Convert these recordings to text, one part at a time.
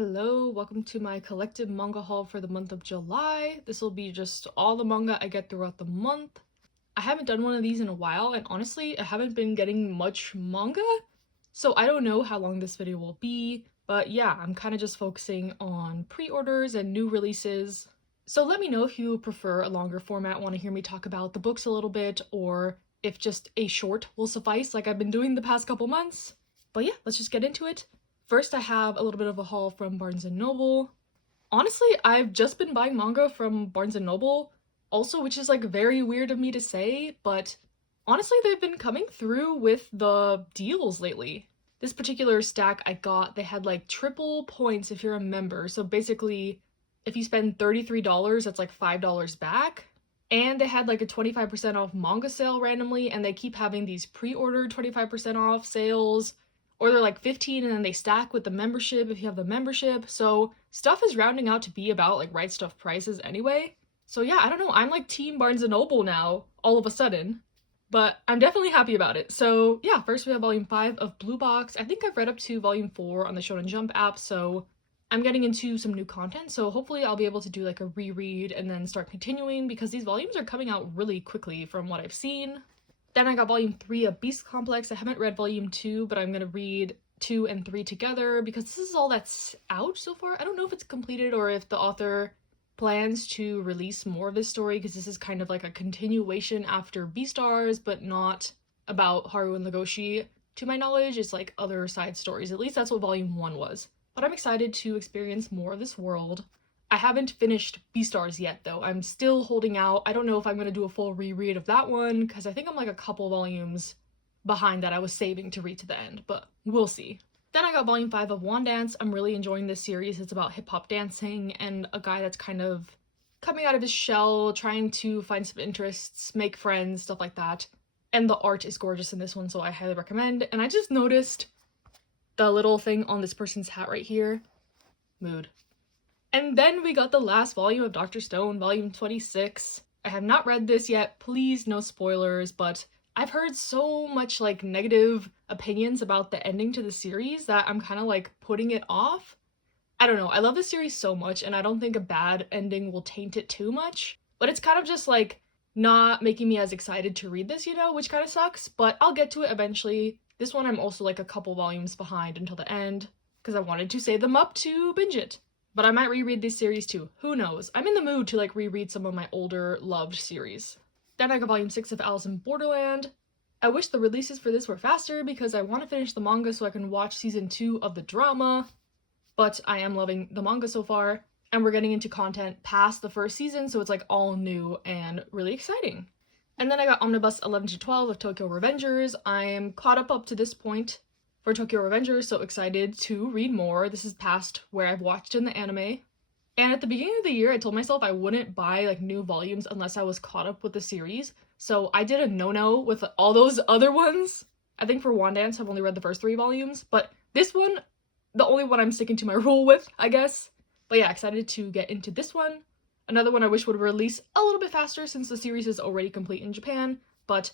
Hello, welcome to my collective manga haul for the month of July. This will be just all the manga I get throughout the month. I haven't done one of these in a while, and honestly, I haven't been getting much manga, so I don't know how long this video will be, but yeah, I'm kind of just focusing on pre-orders and new releases. So let me know if you prefer a longer format, want to hear me talk about the books a little bit, or if just a short will suffice like I've been doing the past couple months. But yeah, let's just get into it. First, I have a little bit of a haul from Barnes& Noble. Honestly, I've just been buying manga from Barnes& Noble, also, which is like very weird of me to say, but honestly, they've been coming through with the deals lately. This particular stack I got, they had like triple points if you're a member, so basically, if you spend $33, that's like $5 back. And they had like a 25% off manga sale randomly, and they keep having these pre-ordered 25% off sales, or they're like 15 and then they stack with the membership if you have the membership. So stuff is rounding out to be about like Right Stuff prices anyway. So yeah, I don't know, I'm like team Barnes & Noble now all of a sudden, but I'm definitely happy about it. So yeah, first we have volume 5 of Blue Box. I think I've read up to volume 4 on the Shonen Jump app, so I'm getting into some new content, so hopefully I'll be able to do like a reread and then start continuing because these volumes are coming out really quickly from what I've seen. Then I got volume 3 of Beast Complex. I haven't read volume 2, but I'm gonna read 2 and 3 together because this is all that's out so far. I don't know if it's completed or if the author plans to release more of this story, because this is kind of like a continuation after Beastars, but not about Haru and Legoshi. To my knowledge, it's like other side stories. At least that's what volume 1 was. But I'm excited to experience more of this world. I haven't finished Beastars yet, though. I'm still holding out. I don't know if I'm going to do a full reread of that one, because I think I'm like a couple volumes behind that I was saving to read to the end, but we'll see. Then I got volume 5 of Wandance. I'm really enjoying this series. It's about hip-hop dancing and a guy that's kind of coming out of his shell, trying to find some interests, make friends, stuff like that. And the art is gorgeous in this one, so I highly recommend. And I just noticed the little thing on this person's hat right here. Mood. And then we got the last volume of Dr. Stone, volume 26. I have not read this yet, please no spoilers, but I've heard so much like negative opinions about the ending to the series that I'm kind of like putting it off. I don't know, I love this series so much and I don't think a bad ending will taint it too much, but it's kind of just like not making me as excited to read this, you know, which kind of sucks, but I'll get to it eventually. This one I'm also like a couple volumes behind until the end because I wanted to save them up to binge it. But I might reread this series too. Who knows? I'm in the mood to like reread some of my older loved series. Then I got volume 6 of Alice in Borderland. I wish the releases for this were faster because I want to finish the manga so I can watch season 2 of the drama. But I am loving the manga so far, and we're getting into content past the first season, so it's like all new and really exciting. And then I got Omnibus 11 to 12 of Tokyo Revengers. I am caught up to this point for Tokyo Revengers, so excited to read more. This is past where I've watched in the anime. And at the beginning of the year, I told myself I wouldn't buy like new volumes unless I was caught up with the series. So I did a no-no with all those other ones. I think for Wandance, I've only read the first 3 volumes, but this one, the only one I'm sticking to my rule with, I guess. But yeah, excited to get into this one. Another one I wish would release a little bit faster since the series is already complete in Japan, but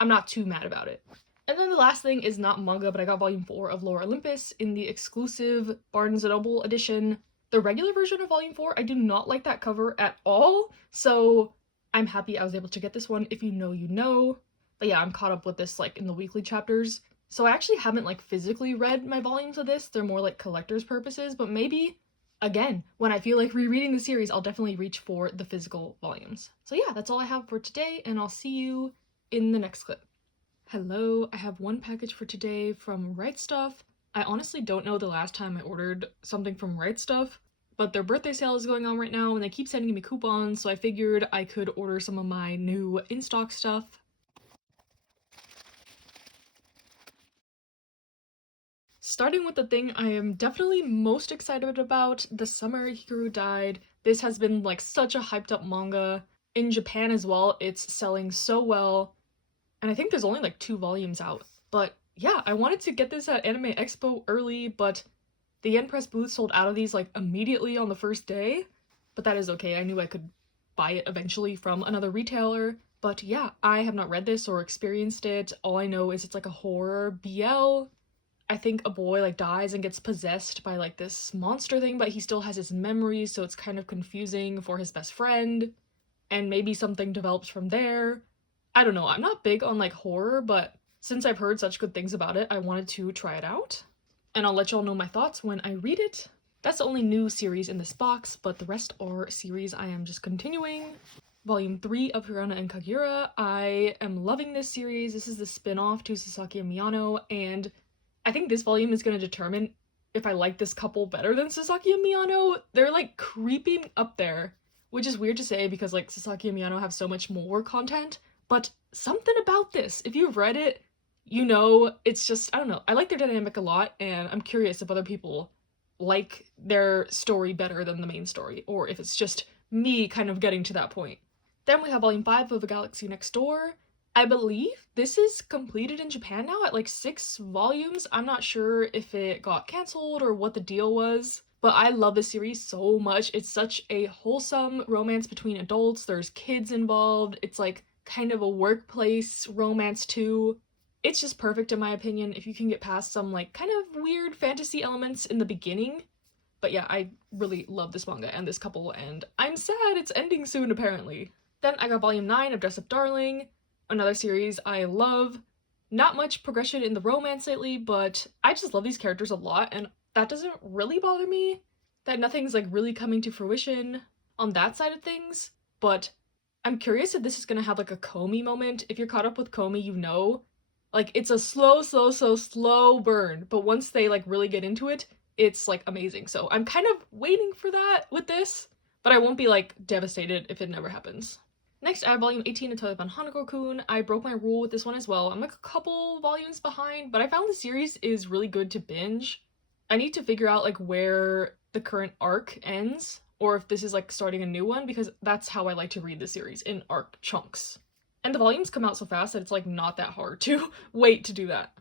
I'm not too mad about it. And then the last thing is not manga, but I got volume 4 of Lore Olympus in the exclusive Barnes & Noble edition. The regular version of volume 4, I do not like that cover at all, so I'm happy I was able to get this one. If you know, you know. But yeah, I'm caught up with this like in the weekly chapters. So I actually haven't like physically read my volumes of this. They're more like collector's purposes, but maybe, again, when I feel like rereading the series, I'll definitely reach for the physical volumes. So yeah, that's all I have for today, and I'll see you in the next clip. Hello, I have one package for today from Right Stuff. I honestly don't know the last time I ordered something from Right Stuff, but their birthday sale is going on right now and they keep sending me coupons, so I figured I could order some of my new in-stock stuff. Starting with the thing I am definitely most excited about, The Summer Hikaru Died. This has been like such a hyped up manga. In Japan as well, it's selling so well. And I think there's only like 2 volumes out. But yeah, I wanted to get this at Anime Expo early, but the Yen Press booth sold out of these like immediately on the first day. But that is okay, I knew I could buy it eventually from another retailer. But yeah, I have not read this or experienced it. All I know is it's like a horror BL. I think a boy like dies and gets possessed by like this monster thing, but he still has his memories, so it's kind of confusing for his best friend, and maybe something develops from there. I don't know, I'm not big on like horror, but since I've heard such good things about it, I wanted to try it out. And I'll let y'all know my thoughts when I read it. That's the only new series in this box, but the rest are series I am just continuing. Volume 3 of Hirona and Kaguya. I am loving this series. This is the spin-off to Sasaki and Miyano, and I think this volume is going to determine if I like this couple better than Sasaki and Miyano. They're like creeping up there, which is weird to say because like Sasaki and Miyano have so much more content, but something about this, if you've read it, you know, it's just, I don't know, I like their dynamic a lot, and I'm curious if other people like their story better than the main story, or if it's just me kind of getting to that point. Then we have volume 5 of A Galaxy Next Door. I believe this is completed in Japan now at like 6 volumes. I'm not sure if it got cancelled or what the deal was, but I love this series so much. It's such a wholesome romance between adults. There's kids involved. It's like kind of a workplace romance too. It's just perfect in my opinion if you can get past some like kind of weird fantasy elements in the beginning. But yeah, I really love this manga and this couple, and I'm sad it's ending soon apparently. Then I got volume 9 of Dress Up Darling, another series I love. Not much progression in the romance lately, but I just love these characters a lot, and that doesn't really bother me. That nothing's like really coming to fruition on that side of things, but I'm curious if this is gonna have like a Komi moment. If you're caught up with Komi, you know, like it's a slow burn, but once they like really get into it, it's like amazing. So I'm kind of waiting for that with this, but I won't be like devastated if it never happens. Next, I have volume 18 of Toyopop Hanako-kun. I broke my rule with this one as well. I'm like a couple volumes behind, but I found the series is really good to binge. I need to figure out like where the current arc ends, or if this is like starting a new one, because that's how I like to read the series, in arc chunks. And the volumes come out so fast that it's like not that hard to wait to do that.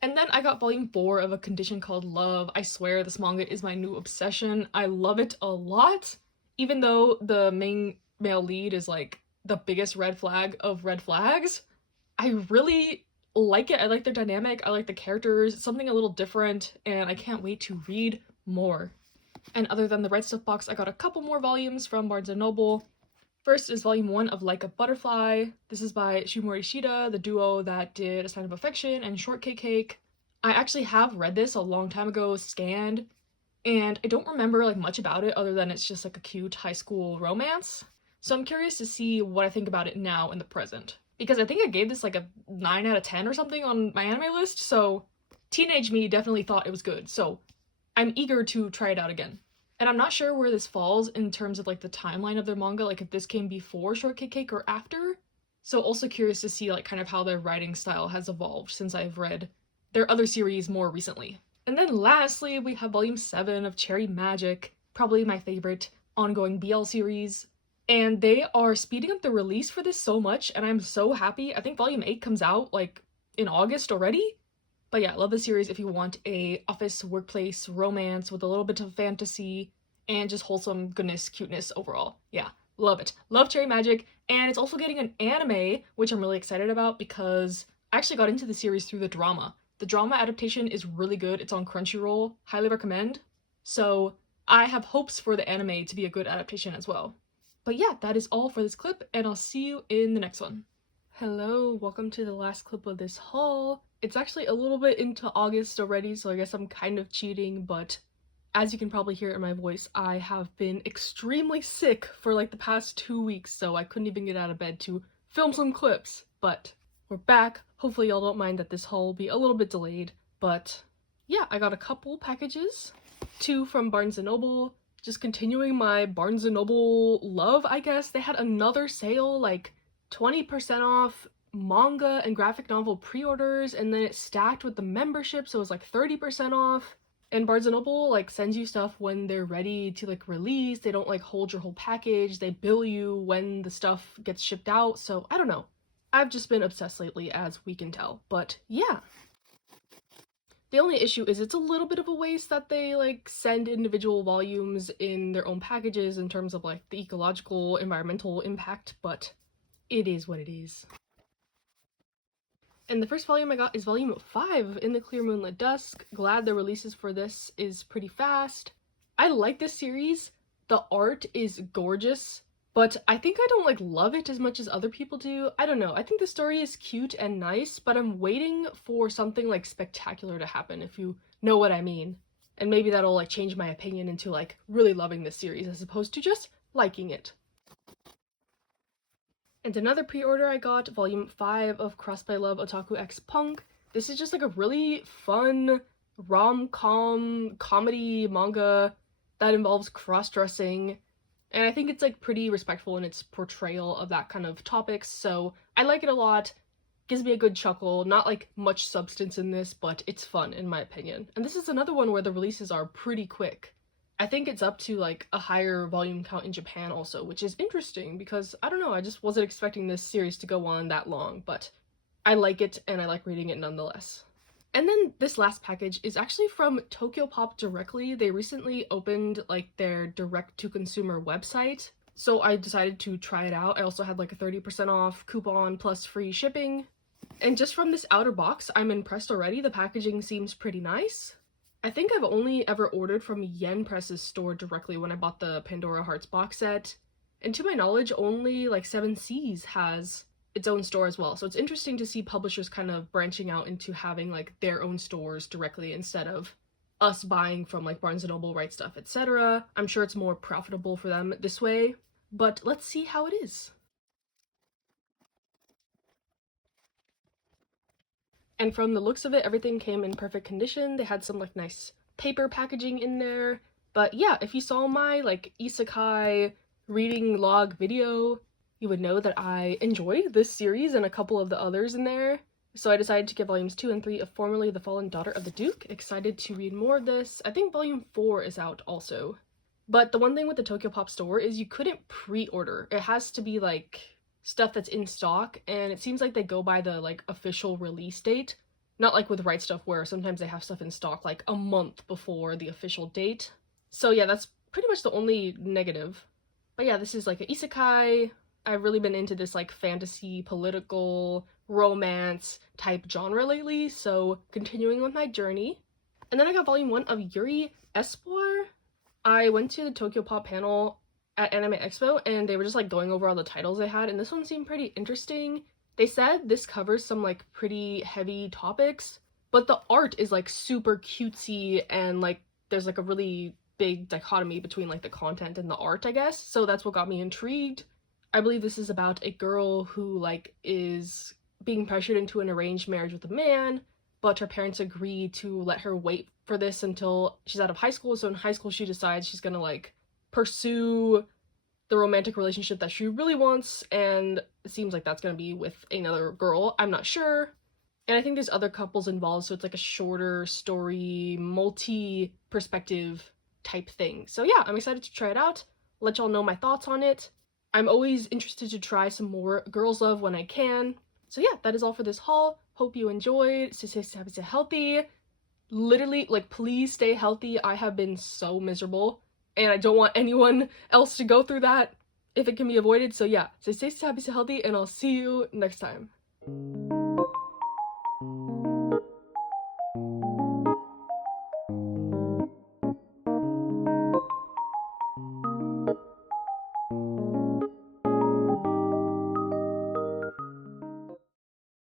And then I got volume 4 of A Condition Called Love. I swear this manga is my new obsession. I love it a lot, even though the main male lead is like the biggest red flag of red flags. I really like it. I like their dynamic. I like the characters. It's something a little different, and I can't wait to read more. And other than the Red Stuff box, I got a couple more volumes from Barnes & Noble. First is volume 1 of Like a Butterfly. This is by Shimori Shida, the duo that did A Sign of Affection and Shortcake Cake. I actually have read this a long time ago, scanned, and I don't remember like much about it other than it's just like a cute high school romance. So I'm curious to see what I think about it now in the present, because I think I gave this like a 9 out of 10 or something on my anime list, so teenage me definitely thought it was good, so I'm eager to try it out again. And I'm not sure where this falls in terms of like the timeline of their manga, like if this came before Shortcake Cake or after. So also curious to see like kind of how their writing style has evolved since I've read their other series more recently. And then lastly, we have volume 7 of Cherry Magic, probably my favorite ongoing BL series. And they are speeding up the release for this so much, and I'm so happy. I think volume 8 comes out like in August already. But yeah, love the series if you want a office workplace romance with a little bit of fantasy and just wholesome goodness, cuteness overall. Yeah, love it. Love Cherry Magic, and it's also getting an anime, which I'm really excited about because I actually got into the series through the drama. The drama adaptation is really good. It's on Crunchyroll. Highly recommend. So I have hopes for the anime to be a good adaptation as well. But yeah, that is all for this clip, and I'll see you in the next one. Hello, welcome to the last clip of this haul. It's actually a little bit into August already, so I guess I'm kind of cheating, but as you can probably hear in my voice, I have been extremely sick for like the past 2 weeks, so I couldn't even get out of bed to film some clips. But we're back. Hopefully y'all don't mind that this haul will be a little bit delayed, but yeah, I got a couple packages. 2 from Barnes & Noble. Just continuing my Barnes & Noble love, I guess. They had another sale, like 20% off manga and graphic novel pre-orders, and then it stacked with the membership, so it was like 30% off. And Barnes & Noble like sends you stuff when they're ready to like release. They don't like hold your whole package. They bill you when the stuff gets shipped out. So I don't know. I've just been obsessed lately, as we can tell. But yeah. The only issue is it's a little bit of a waste that they like send individual volumes in their own packages in terms of like the ecological, environmental impact, but it is what it is. And the first volume I got is volume 5, In the Clear Moonlit Dusk. Glad the releases for this is pretty fast. I like this series. The art is gorgeous, but I think I don't love it as much as other people do. I don't know. I think the story is cute and nice, but I'm waiting for something spectacular to happen, if you know what I mean. And maybe that'll change my opinion into really loving this series as opposed to just liking it. And another pre-order I got, volume 5 of Crossplay Love Otaku X Punk. This is just a really fun rom-com comedy manga that involves cross-dressing, and I think it's pretty respectful in its portrayal of that kind of topics, so I like it a lot. Gives me a good chuckle. Not much substance in this, but it's fun in my opinion. And this is another one where the releases are pretty quick. I think it's up to a higher volume count in Japan also, which is interesting because I don't know, I just wasn't expecting this series to go on that long, but I like it and I like reading it nonetheless. And then this last package is actually from Tokyopop directly. They recently opened their direct-to-consumer website, so I decided to try it out. I also had a 30% off coupon plus free shipping. And just from this outer box, I'm impressed already. The packaging seems pretty nice. I think I've only ever ordered from Yen Press's store directly when I bought the Pandora Hearts box set. And to my knowledge, only 7 Seas has its own store as well. So it's interesting to see publishers kind of branching out into having their own stores directly instead of us buying from Barnes & Noble, Right Stuff, etc. I'm sure it's more profitable for them this way, but let's see how it is. And from the looks of it, everything came in perfect condition. They had some nice paper packaging in there. But yeah, if you saw my isekai reading log video, you would know that I enjoyed this series and a couple of the others in there. So I decided to get volumes 2 and 3 of Formerly the Fallen Daughter of the Duke. Excited to read more of this. I think volume 4 is out also. But the one thing with the Tokyopop store is you couldn't pre-order. It has to be stuff that's in stock, and it seems like they go by the official release date. Not with Right Stuff where sometimes they have stuff in stock a month before the official date. So yeah, that's pretty much the only negative. But yeah, this is an isekai. I've really been into this fantasy, political, romance type genre lately, so continuing with my journey. And then I got volume 1 of Yuri Espoir. I went to the Tokyopop panel at Anime Expo and they were just going over all the titles they had, and this one seemed pretty interesting. They said this covers some pretty heavy topics, but the art is super cutesy and there's a really big dichotomy between the content and the art, I guess. So that's what got me intrigued. I believe this is about a girl who is being pressured into an arranged marriage with a man, but her parents agree to let her wait for this until she's out of high school. So in high school she decides she's gonna pursue the romantic relationship that she really wants, and it seems that's gonna be with another girl. I'm not sure. And I think there's other couples involved, so it's a shorter story, multi-perspective type thing. So yeah, I'm excited to try it out, let y'all know my thoughts on it. I'm always interested to try some more girls' love when I can. So yeah, that is all for this haul. Hope you enjoyed. Stay healthy. Literally, please stay healthy. I have been so miserable, and I don't want anyone else to go through that if it can be avoided. So yeah, stay healthy, and I'll see you next time.